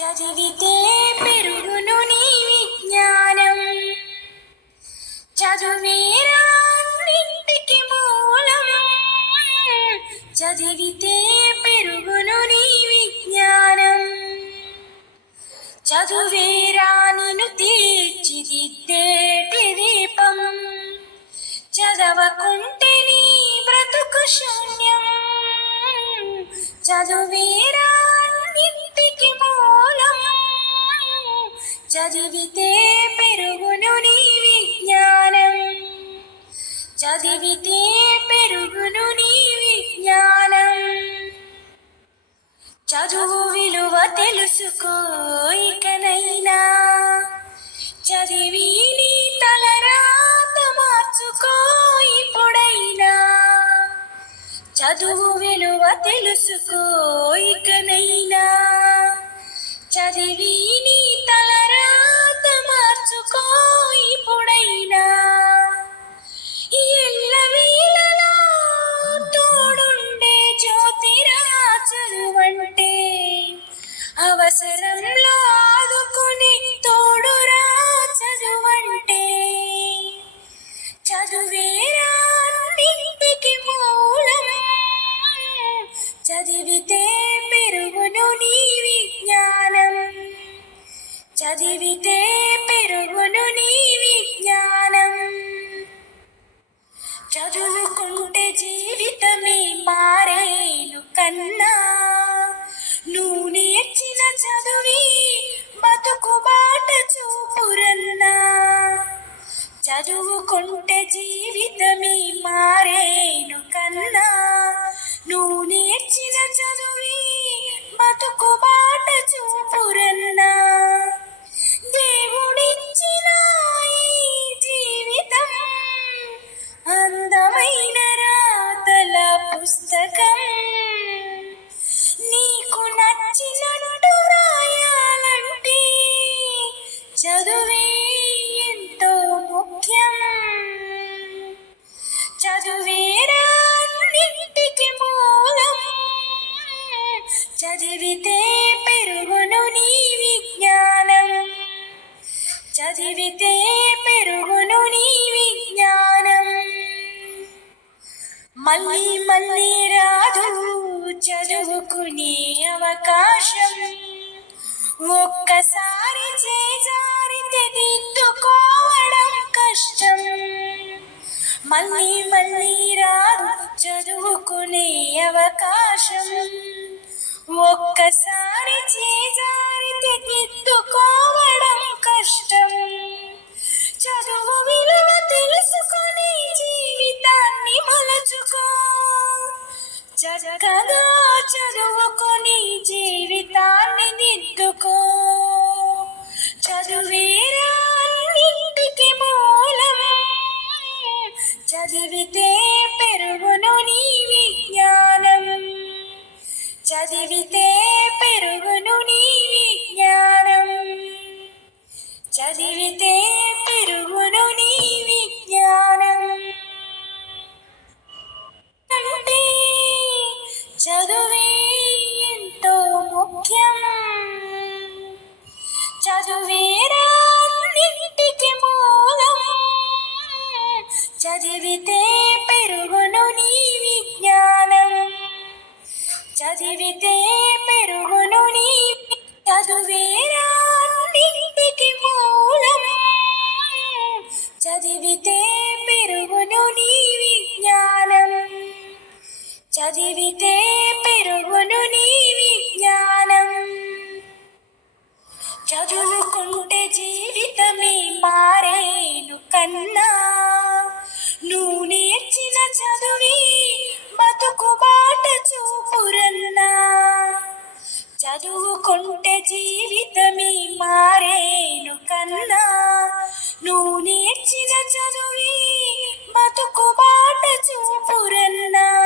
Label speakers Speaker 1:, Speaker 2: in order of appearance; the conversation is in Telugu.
Speaker 1: చదివితే పెరుగును నీ విజ్ఞానం. చదువేరాన్నింటికి మూలం. చదివితే పెరుగును నీ విజ్ఞానం. చదువేరా నిన్ను తీర్చిదిద్దేటి దీపం చదవకుంటే నీ బ్రతుకు శూన్యం. చదువే చదివితే పెరుగును నీ విజ్ఞానం. చదివితే పెరుగును నీ విజ్ఞానం. చదువు విలువ తెలుసుకో ఇకనైనా. చదివి నీ తలరాత మార్చుకో ఇప్పుడైనా. చదువు విలువ తెలుసుకో ఇకనైనా. చదివి నీ అవసరంలో ఆదుకుని తోడురా చదువంటే. చదువేరా అన్నింటికి మూలం. చదివితే పెరుగును నీ విజ్ఞానం. చదివితే పెరుగును నీ విజ్ఞానం. చదువుకుంటే జీవితమే మారేను కన్నా. చదువి బతుకు బాట చూపురన్నా. చదువుకుంటే జీవితం చదివితే పెరుగును నీ విజ్ఞానం. మళ్ళీ మళ్ళీ రాదు చదువుకునే అవకాశం. ఒక్కసారి చేజారితే దిద్దుకోవడం కష్టం. మళ్ళీ మళ్ళీ రాదు చదువుకునే అవకాశం. ఒక్కసారి చేజారితే దిద్దుకోవడం కష్టం. చదువు విలువ తెలుసుకొని జీవితాన్ని మలచుకో. చక్కగా చదువుకొని చదివితే పెరుగును నీ విజ్ఞానం. అంటే చదువే ఎంతో ముఖ్యం. చదువేరా అన్నింటికి మూలం. చదివితే పెరుగును నీ విజ్ఞానం. చదివితే చదివితే పెరుగును నీ విజ్ఞానం. చదువుకుంటే జీవితమే మారేను కన్నా. నువ్వు నేర్చిన చదువి బతుకు బాట చూపురన్నా. చదువుకుంటే జీవితమే మారేను కన్నా. నువ్వు నేర్చిన చదువి బతుకు బాట చూపురన్నా.